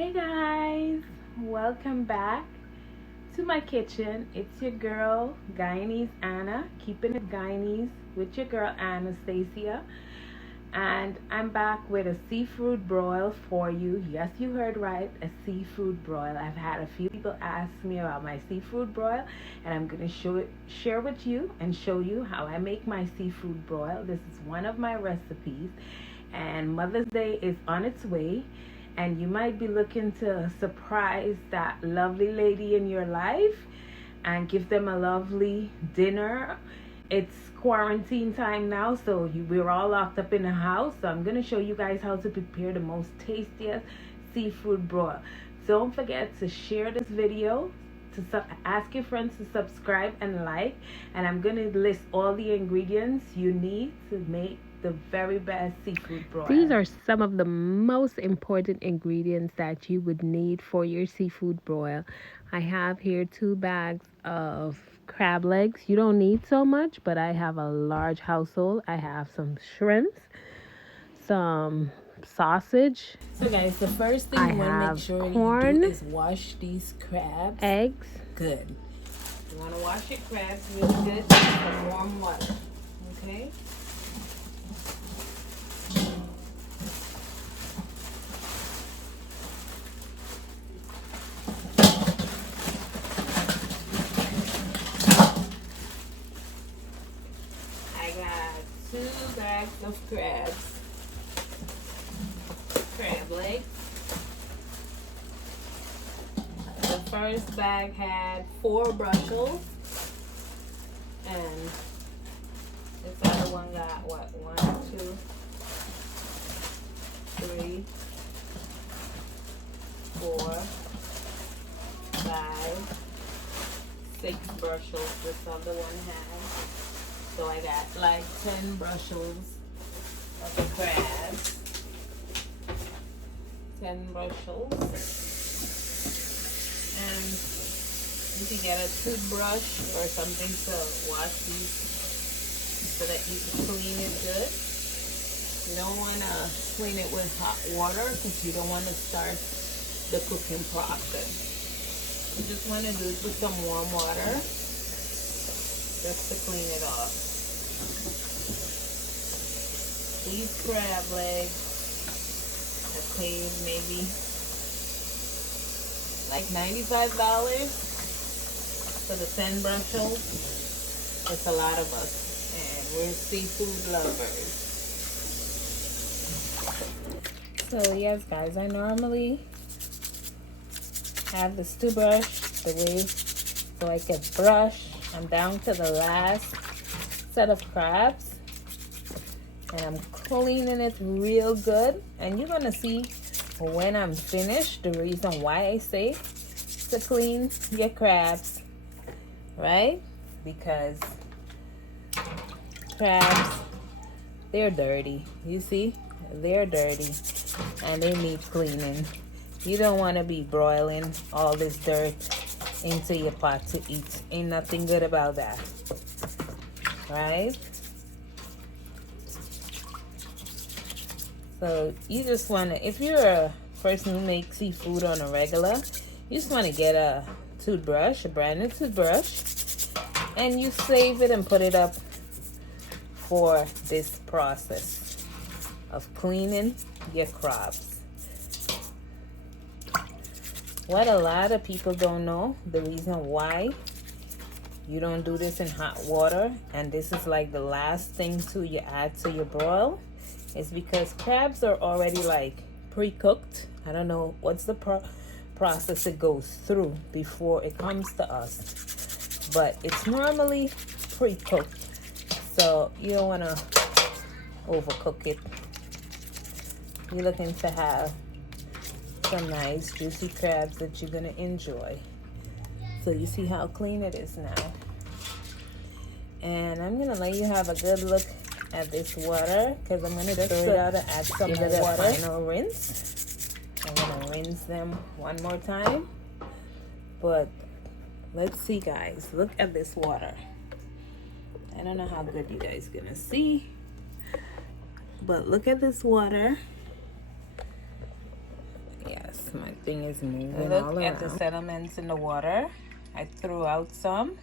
Hey guys, welcome back to my kitchen. It's your girl Guyanese Anna, keeping it Guyanese with your girl Anastasia, and I'm back with a seafood broil for you. Yes, you heard right, a seafood broil. I've had a few people ask me about my seafood broil, and I'm gonna share with you and show you how I make my seafood broil. This is one of my recipes, and Mother's Day is on its way, and you might be looking to surprise that lovely lady in your life and give them a lovely dinner. It's quarantine time now, so we're all locked up in the house, so I'm going to show you guys how to prepare the most tastiest seafood broil. Don't forget to share this video, to ask your friends to subscribe and like, and I'm going to list all the ingredients you need to make the very best seafood broil. These are some of the most important ingredients that you would need for your seafood broil. I have here 2 bags of crab legs. You don't need so much, but I have a large household. I have some shrimps, some sausage. So guys, the first thing you want to make sure corn, you do is wash these crabs. Eggs. Good. You want to wash your crabs really good in some warm water. Okay? I got 2 bags of crab legs. The first bag had 4 bushels, and this other one got what? 1, 2, 3, 4, 5, 6 bushels. This other one had. So I got like 10 bushels of the crabs. 10 bushels. And you can get a toothbrush or something to wash these so that you can clean it good. You don't want to clean it with hot water because you don't want to start the cooking process. You just want to do it with some warm water just to clean it off. These crab legs I paid maybe like $95 for the 10 bushels. It's a lot of us, and we're seafood lovers. So yes guys, I normally have this toothbrush the way so I can brush. I'm down to the last set of crabs, and I'm cleaning it real good, and you're gonna see when I'm finished the reason why I say to clean your crabs, right? Because crabs, they're dirty. You see, they're dirty and they need cleaning. You don't want to be broiling all this dirt into your pot to eat. Ain't nothing good about that, right? So you just want to, if you're a person who makes seafood on a regular, you just want to get a toothbrush, a brand new toothbrush, and you save it and put it up for this process of cleaning your crabs. What a lot of people don't know, the reason why you don't do this in hot water, and this is like the last thing you add to your broil, is because crabs are already like pre-cooked. I don't know what's the process it goes through before it comes to us, but it's normally pre-cooked, so you don't want to overcook it. You're looking to have some nice juicy crabs that you're gonna enjoy. So you see how clean it is now, and I'm gonna let you have a good look at this water because I'm gonna just throw it out and add some more water. Final rinse. I'm gonna rinse them one more time, but let's see guys, look at this water. I don't know how good you guys gonna see, but look at this water. Yes, My thing is moving all Look at the around. sediments in the water. I threw out some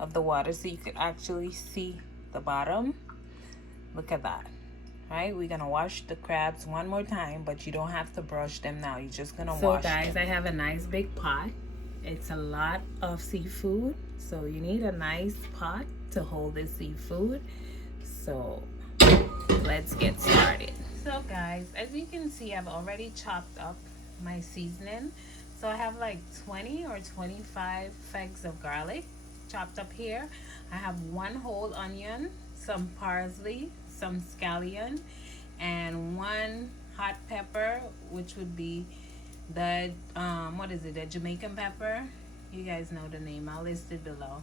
of the water so you could actually see the bottom. Look at that. Right, we're gonna wash the crabs one more time, but you don't have to brush them now. You're just gonna wash them. So guys, I have a nice big pot. It's a lot of seafood, so you need a nice pot to hold the seafood. So let's get started. So guys, as you can see, I've already chopped up my seasoning. So I have like 20 or 25 fags of garlic chopped up here. I have one whole onion, some parsley, some scallion, and one hot pepper, which would be the what is it, the Jamaican pepper. You guys know the name, I'll list it below.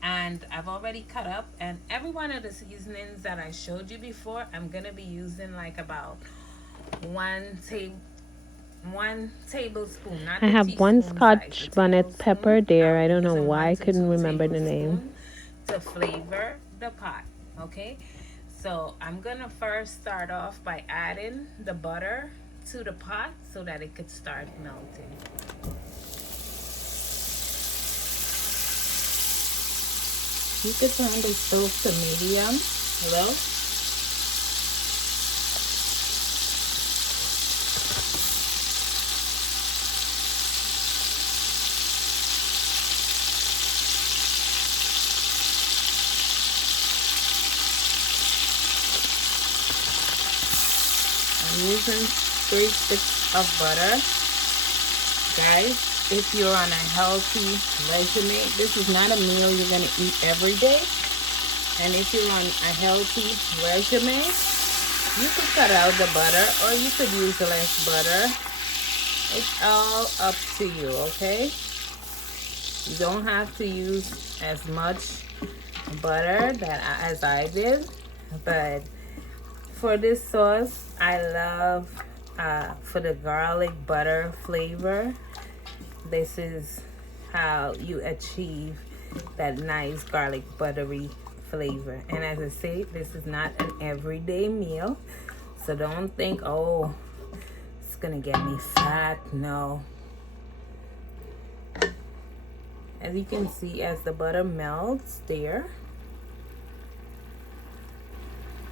And I've already cut up, and every one of the seasonings that I showed you before, I'm gonna be using like about one tablespoon. Not I have one Scotch bonnet pepper there. I don't know why I couldn't remember the name. To flavor the pot. Okay, so I'm gonna first start off by adding the butter to the pot so that it could start melting. You could turn the stove to medium. Hello? Using 3 sticks of butter. Guys, if you're on a healthy regimen, this is not a meal you're going to eat every day. And if you're on a healthy regimen, you could cut out the butter or you could use less butter. It's all up to you, okay? You don't have to use as much butter as I did, but for this sauce, I love for the garlic butter flavor. This is how you achieve that nice garlic buttery flavor. And as I say, this is not an everyday meal, so don't think, oh, it's gonna get me fat. No. As you can see, as the butter melts there,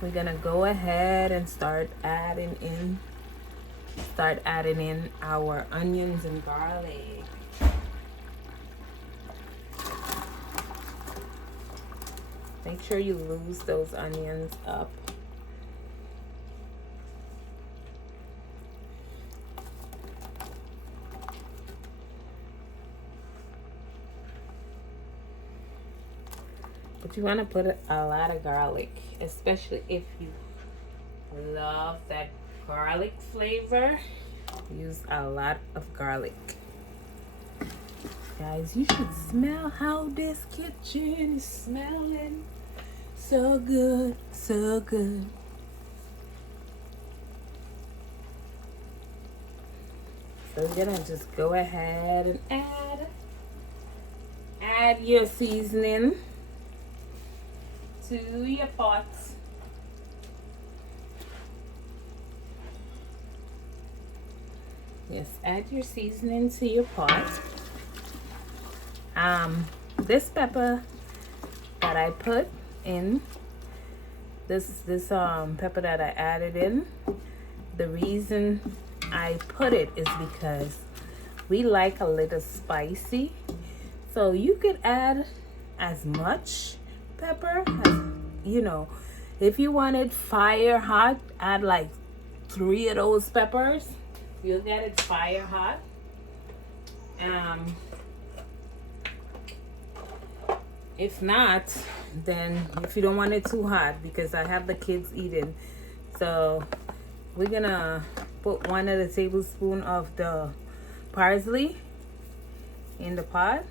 we're gonna go ahead and start adding in our onions and garlic. Make sure you lose those onions up. But you want to put a lot of garlic, especially if you love that garlic flavor. Use a lot of garlic. Guys, you should smell how this kitchen is smelling. So good, so good. So we're gonna just go ahead and add your seasoning to your pots. Yes, add your seasoning to your pot. This pepper that I put in, this pepper that I added in, the reason I put it is because we like a little spicy. So you could add as much pepper as, you know, if you wanted fire hot, add like 3 of those peppers. You'll get it fire hot. If not, then if you don't want it too hot, because I have the kids eating, so we're gonna put 1 of the tablespoon of the parsley in the pot.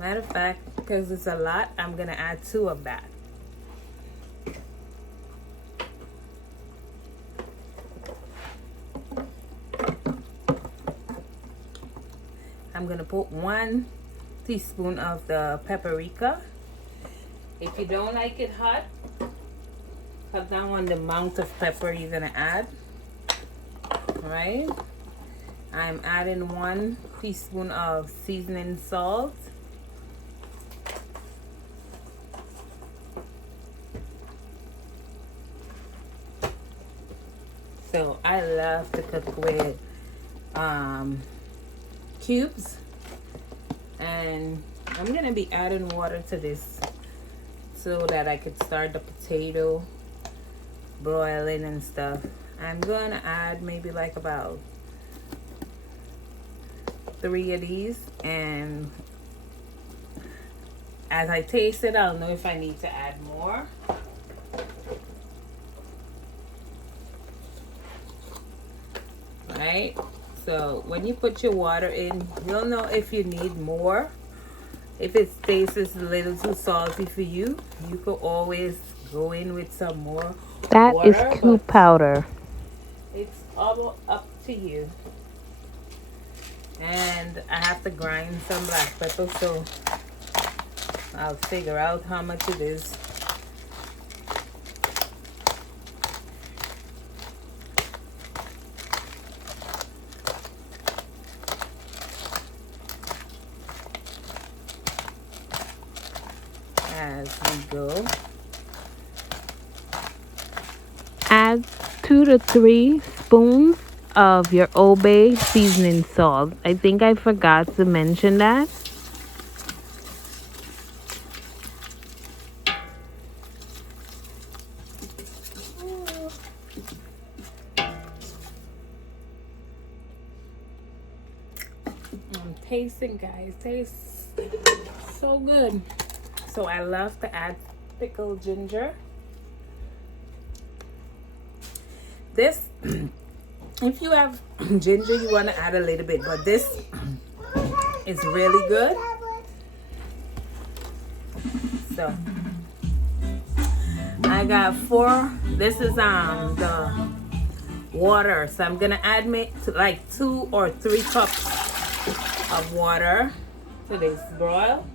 Matter of fact, because it's a lot, I'm gonna add 2 of that. I'm gonna put 1 teaspoon of the paprika. If you don't like it hot, cut down on the amount of pepper you're gonna add. right? I'm adding 1 teaspoon of seasoning salt. So I love to cook with cubes, and I'm gonna be adding water to this so that I could start the potato broiling and stuff. I'm gonna add maybe like about 3 of these, and as I taste it, I'll know if I need to add more. Right? So when you put your water in, you'll know if you need more. If it tastes a little too salty for you, you could always go in with some more That water. is cube powder. It's all up to you. And I have to grind some black pepper, so I'll figure out how much it is. As we go. Add 2 to 3 spoons of your Old Bay seasoning salt. I think I forgot to mention that. I'm tasting, guys. Tastes so good. So I love to add pickled ginger. This, if you have ginger, you want to add a little bit, but this is really good. So I got 4. This is the water, so I'm gonna add like 2 or 3 cups of water to this broil.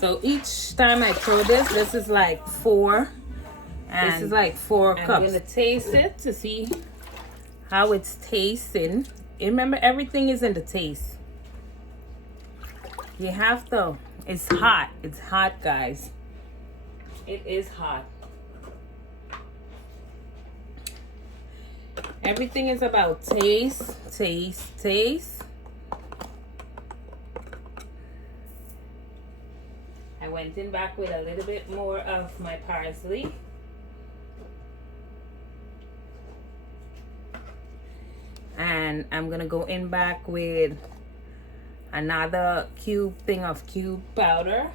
So each time I throw this is like 4. And this is like 4 cups. I'm gonna taste it to see how it's tasting. Remember, everything is in the taste. You have to. It's hot. It's hot, guys. It is hot. Everything is about taste, taste, taste. I went in back with a little bit more of my parsley. And I'm gonna go in back with another thing of cube powder.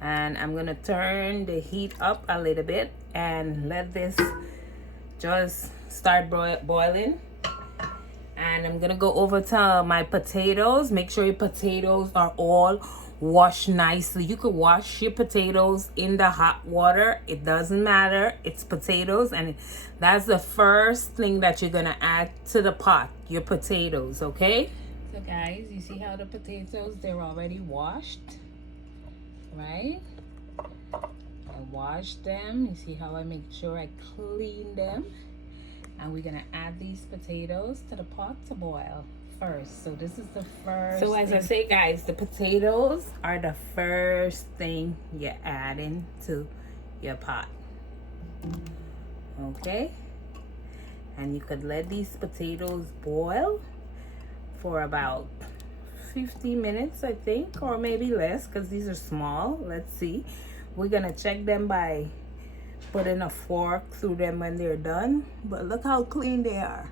And I'm gonna turn the heat up a little bit and let this just start boiling. And I'm gonna go over to my potatoes. Make sure your potatoes are all washed nicely. You could wash your potatoes in the hot water. It doesn't matter. It's potatoes, and that's the first thing that you're gonna add to the pot, your potatoes, okay? So guys, you see how the potatoes, they're already washed, right? I washed them. You see how I make sure I clean them? And we're gonna add these potatoes to the pot to boil first. So this is the first. So as I say, guys, the potatoes are the first thing you're adding to your pot. Okay? And you could let these potatoes boil for about 50 minutes, I think, or maybe less, because these are small. Let's see. We're gonna check them by putting a fork through them when they're done. But look how clean they are.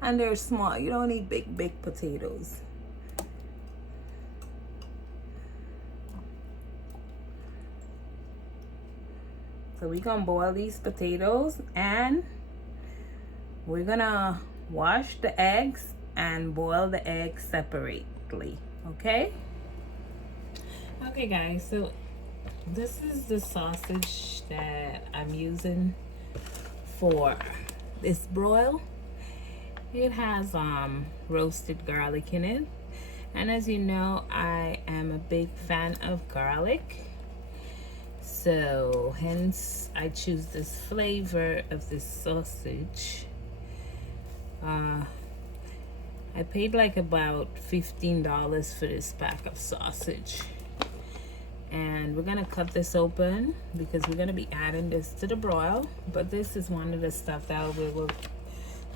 And they're small. You don't need big potatoes. So we're gonna boil these potatoes, and we're gonna wash the eggs and boil the eggs separately. Okay? Okay, guys, so this is the sausage that I'm using for this broil. It has roasted garlic in it, and as you know, I am a big fan of garlic, so hence I choose this flavor of this sausage. I paid like about $15 for this pack of sausage, and we're gonna cut this open because we're gonna be adding this to the broil, but this is one of the stuff that we will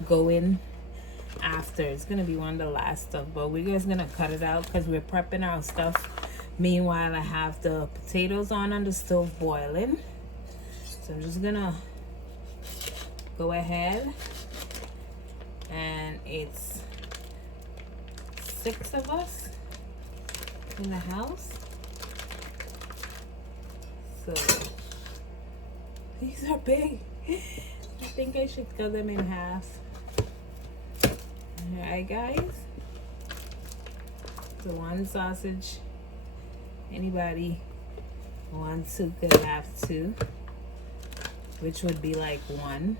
go in after. It's gonna be one of the last stuff, but we're just gonna cut it out because we're prepping our stuff. Meanwhile, I have the potatoes on the stove boiling, so I'm just gonna go ahead, and it's 6 of us in the house, so these are big. I think I should cut them in half. Alright guys, so one sausage, anybody wants to could have 2, which would be like 1,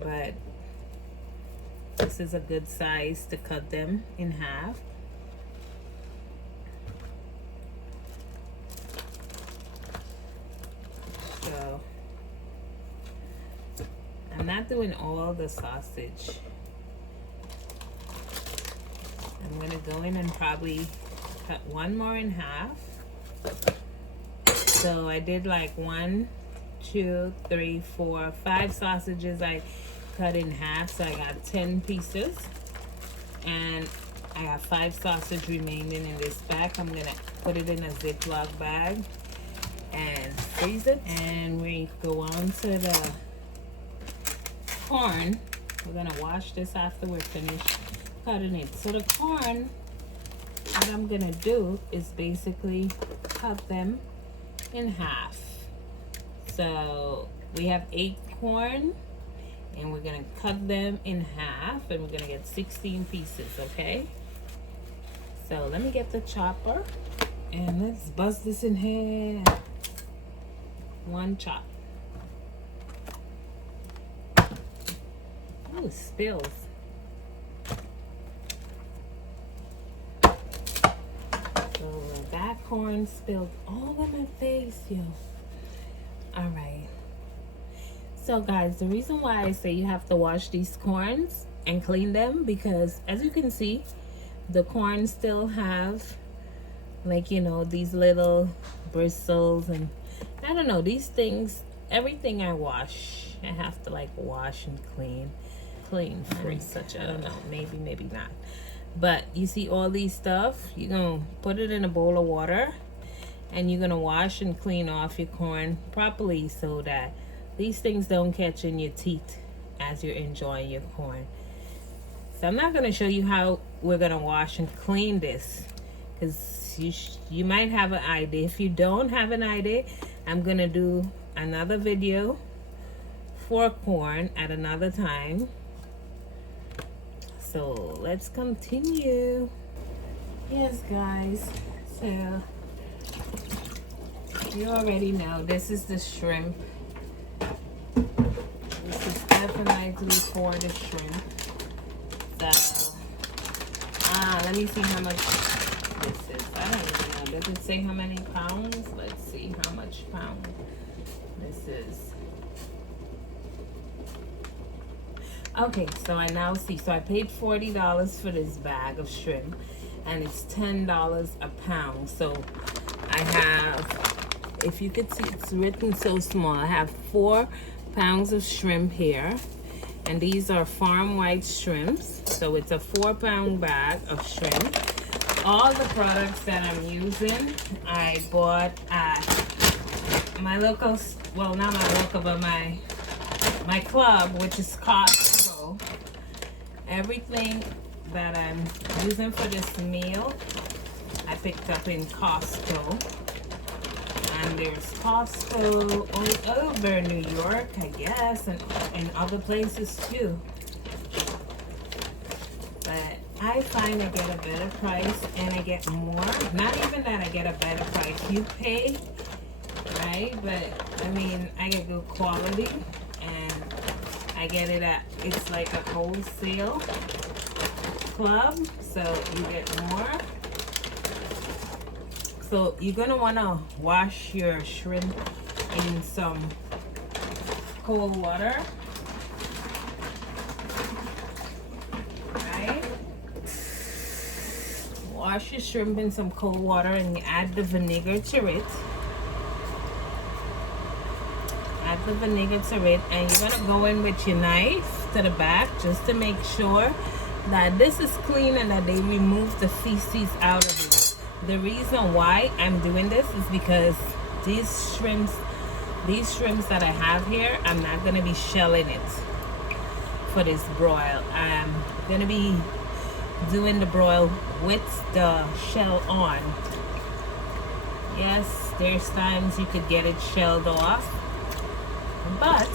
but this is a good size to cut them in half. So I'm not doing all the sausage. I'm gonna go in and probably cut 1 more in half. So I did like 1, 2, 3, 4, 5 sausages I cut in half, so I got 10 pieces, and I got 5 sausage remaining in this bag. I'm gonna put it in a Ziploc bag and freeze it, and we go on to the corn. We're gonna wash this after we're finished cutting it. So the corn, what I'm gonna do is basically cut them in half. So we have 8 corn, and we're gonna cut them in half, and we're gonna get 16 pieces, okay? So let me get the chopper, and let's bust this in half. 1 chop. Ooh, it spills. So that corn spilled all in my face, yo. All right. So guys, the reason why I say you have to wash these corns and clean them, because as you can see, the corn still have, like, you know, these little bristles, and I don't know, these things, everything I wash, I have to like wash and clean free such, I don't know, maybe not. But you see all these stuff, you're gonna put it in a bowl of water, and you're gonna wash and clean off your corn properly so that these things don't catch in your teeth as you're enjoying your corn. So I'm not gonna show you how we're gonna wash and clean this, because you might have an idea. If you don't have an idea, I'm gonna do another video for corn at another time. So let's continue. Yes guys, so you already know this is the shrimp. This is definitely for the shrimp. So let me see how much this is. I don't even know, does it say how many pounds? Let's see how much pound this is. Okay, so I now see. So I paid $40 for this bag of shrimp, and it's $10 a pound. So I have, if you could see, it's written so small. I have 4 pounds of shrimp here, and these are farm white shrimps. So it's a 4-pound bag of shrimp. All the products that I'm using, I bought at my local, well, not my local, but my club, which is Scotch. Everything that I'm using for this meal, I picked up in Costco. And there's Costco all over New York, I guess, and other places too. But I find I get a better price, and I get more. Not even that I get a better price. You pay, right? But I mean, I get good quality, and I get it at, it's like a wholesale club, so you get more. So you're gonna wanna wash your shrimp in some cold water. Right? Wash your shrimp in some cold water and you add the vinegar to it. Add the vinegar to it, and you're gonna go in with your knife to the back just to make sure that this is clean and that they remove the feces out of it. The reason why I'm doing this is because these shrimps that I have here, I'm not gonna be shelling it for this broil. I'm gonna be doing the broil with the shell on. Yes, there's times you could get it shelled off, but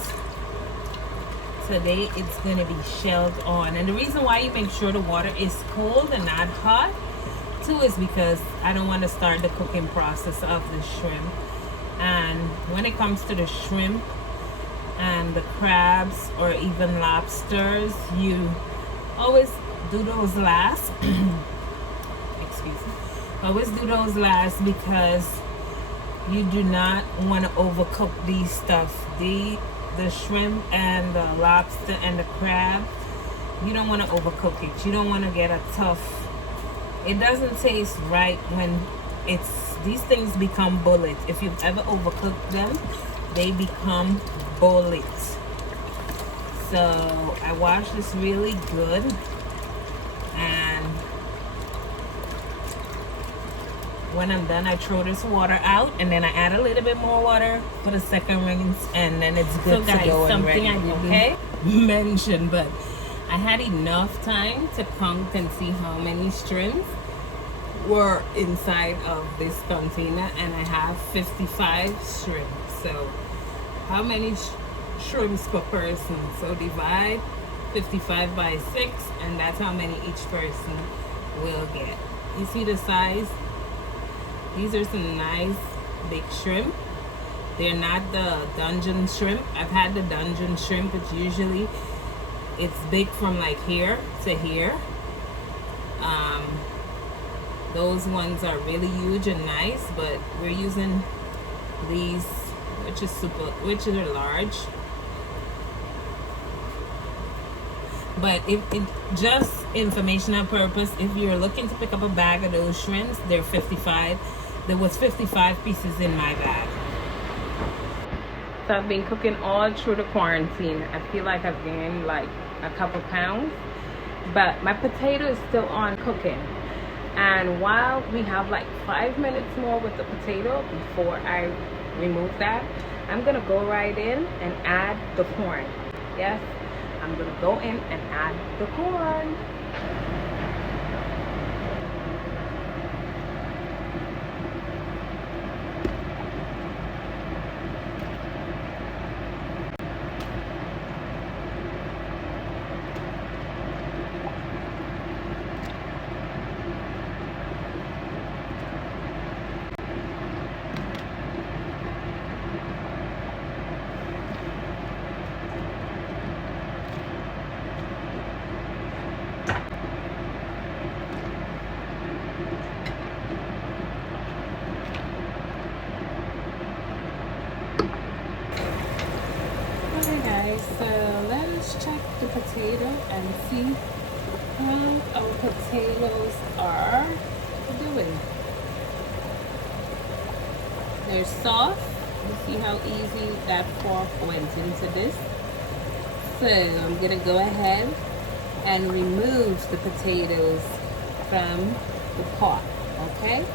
today it's gonna be shelled on. And the reason why you make sure the water is cold and not hot too is because I don't want to start the cooking process of the shrimp. And when it comes to the shrimp and the crabs or even lobsters, you always do those last. Excuse me. Always do those last because you do not want to overcook these stuff. The shrimp and the lobster and the crab, you don't want to overcook it. You don't want to get a tough. It doesn't taste right when these things become bullets. If you've ever overcooked them, they become bullets. So I wash this really good, and when I'm done, I throw this water out, and then I add a little bit more water for the second rinse, and then it's good to go and ready. Okay, mention, but I had enough time to count and see how many shrimps were inside of this container, and I have 55 shrimp. So how many shrimps per person? So divide 55 by 6, and that's how many each person will get. You see the size? These are some nice big shrimp. They're not the dungeon shrimp. I've had the dungeon shrimp, which usually it's big from like here to here. Those ones are really huge and nice, but we're using these, which are large. But if it just informational purpose, if you're looking to pick up a bag of those shrimps, they're 55. There was 55 pieces in my bag. So I've been cooking all through the quarantine. I feel like I've gained like a couple pounds, but my potato is still on cooking. And while we have like 5 minutes more with the potato before I remove that, I'm gonna go right in and add the corn. Yes, I'm gonna go in and add the corn. So let's check the potato and see how our potatoes are doing. They're soft. You see how easy that fork went into this. So I'm gonna go ahead and remove the potatoes from the pot, okay?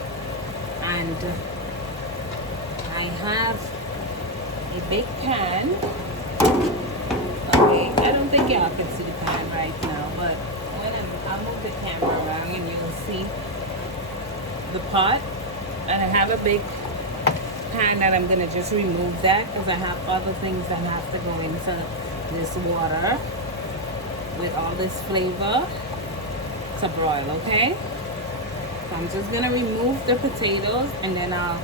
And I have a big pan. Okay, I don't think y'all can see the pan right now, but when I'll move the camera around and you'll see the pot. And I have a big pan that I'm gonna just remove that because I have other things that have to go into this water with all this flavor to broil, okay? So I'm just gonna remove the potatoes and then I'll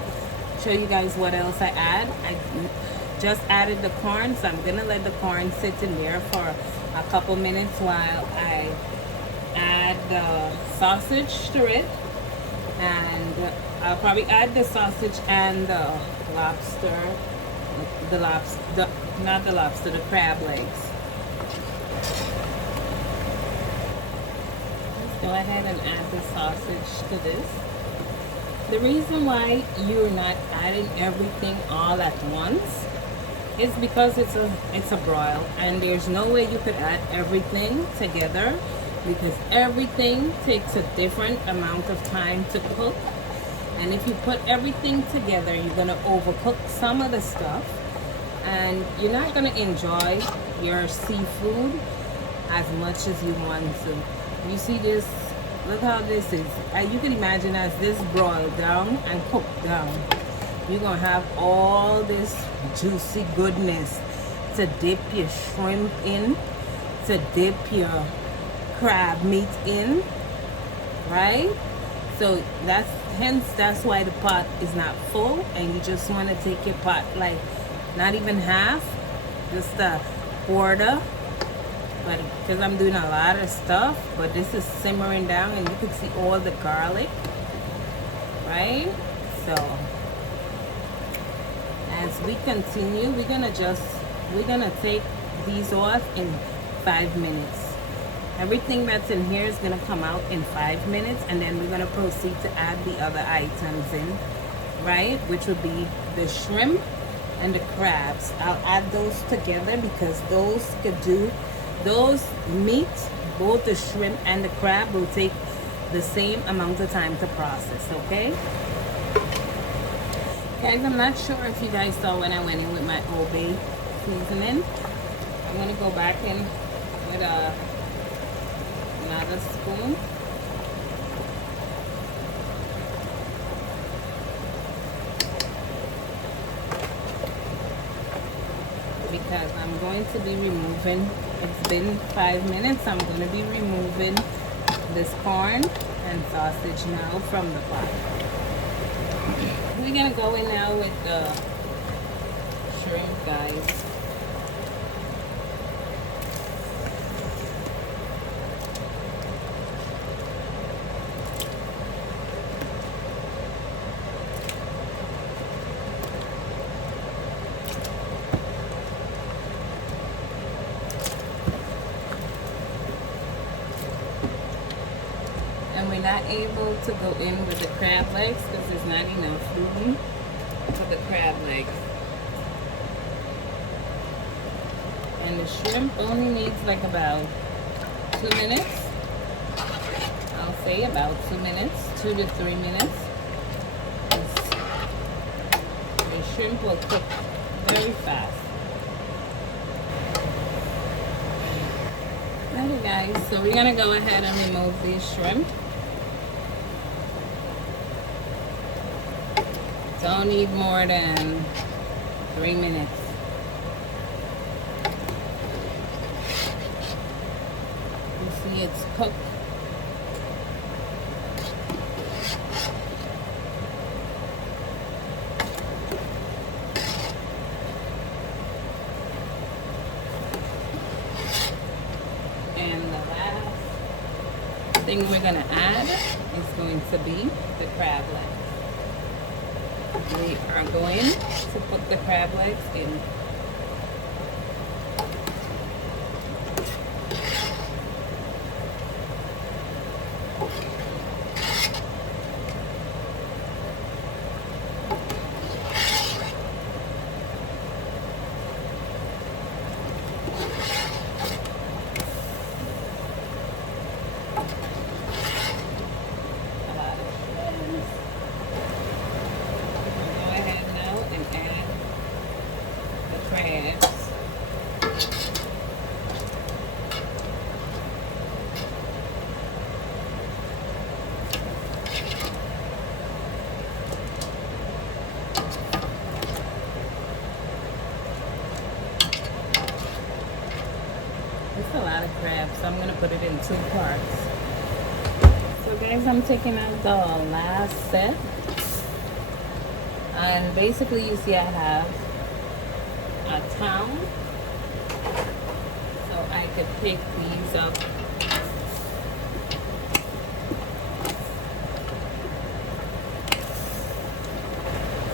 show you guys what else I add. just added the corn, so I'm gonna let the corn sit in there for a couple minutes while I add the sausage to it. And I'll probably add the sausage and the lobster, not the lobster, the crab legs. Let's go ahead and add the sausage to this. The reason why you're not adding everything all at once is because it's a broil, and there's no way you could add everything together, because everything takes a different amount of time to cook. And if you put everything together, you're gonna overcook some of the stuff, and you're not gonna enjoy your seafood as much as you want to. You see this? Look how this is. You can imagine as this broiled down and cooked down, you're gonna have all this juicy goodness to dip your shrimp in, to dip your crab meat in, right? So that's why the pot is not full, and you just want to take your pot like not even half, just a quarter. But because I'm doing a lot of stuff, but this is simmering down, and you can see all the garlic, right? So as we continue, we're gonna take these off in 5 minutes. Everything that's in here is gonna come out in 5 minutes, and then we're gonna proceed to add the other items in, right? Which would be the shrimp and the crabs. I'll add those together because those meat, both the shrimp and the crab, will take the same amount of time to process, okay? Guys, I'm not sure if you guys saw when I went in with my Old Bay seasoning. I'm gonna go back in with another spoon. Because I'm going to be removing, it's been 5 minutes, I'm going to be removing this corn and sausage now from the pot. We're going to go in now with the shrimp, guys. And we're not able to go in with the crab legs because there's not enough room for the crab legs. And the shrimp only needs like about 2 minutes. I'll say about 2 minutes, 2 to 3 minutes. The shrimp will cook very fast. Okay guys, so we're gonna go ahead and remove these shrimp. Don't need more than 3 minutes. You see it's cooked. And the last thing we're gonna add is going to be the crab legs. We are going to put the crab legs in. It's a lot of crab, so I'm going to put it in 2 parts. So guys, I'm taking out the last set. And basically you see I have a towel so I could pick these up.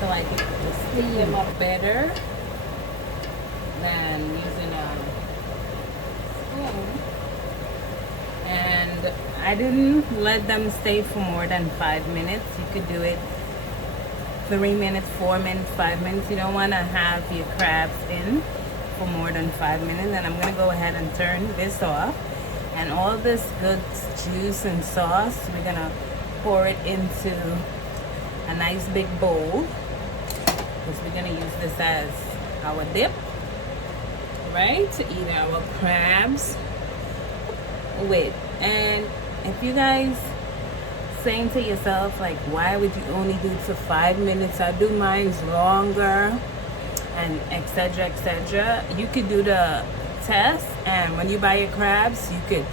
So I could steam them up better than using a spoon. And I didn't let them stay for more than 5 minutes. You could do it 3 minutes, 4 minutes, 5 minutes. You don't want to have your crabs in for more than 5 minutes. And I'm going to go ahead and turn this off. And all this good juice and sauce, we're going to pour it into a nice big bowl, because we're going to use this as our dip, right, to eat our crabs with. And if you guys saying to yourself, like, why would you only do it for 5 minutes? I do mine longer, and etc, etc. You could do the test, and when you buy your crabs, you could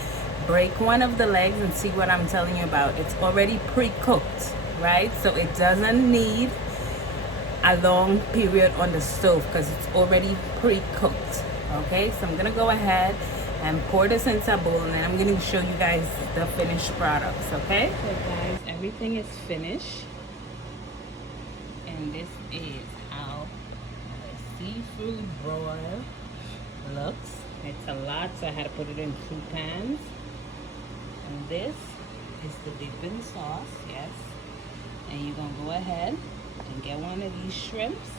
break one of the legs and see what I'm telling you about. It's already pre-cooked, right? So it doesn't need a long period on the stove because it's already pre-cooked. Okay, so I'm gonna go ahead and pour this into a bowl, and then I'm gonna show you guys the finished products. Okay, so guys, everything is finished, and this is how the seafood broil looks. It's a lot, so I had to put it in 2 pans. And this is the dipping sauce, yes. And you're gonna go ahead and get one of these shrimps,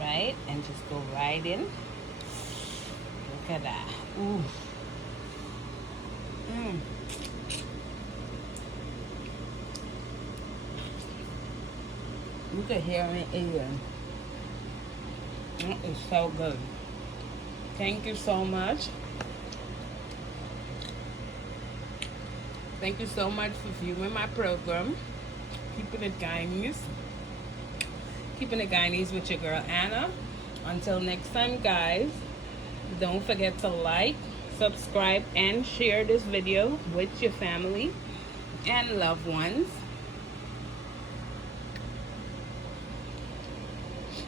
right? And just go right in. Look at that. Ooh. You can hear me eating. It's so good. Thank you so much. Thank you so much for viewing my program. Keeping it Guyanese. Keeping it Guyanese with your girl Anna. Until next time, guys, don't forget to like, subscribe, and share this video with your family and loved ones.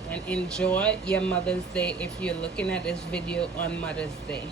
And enjoy your Mother's Day if you're looking at this video on Mother's Day.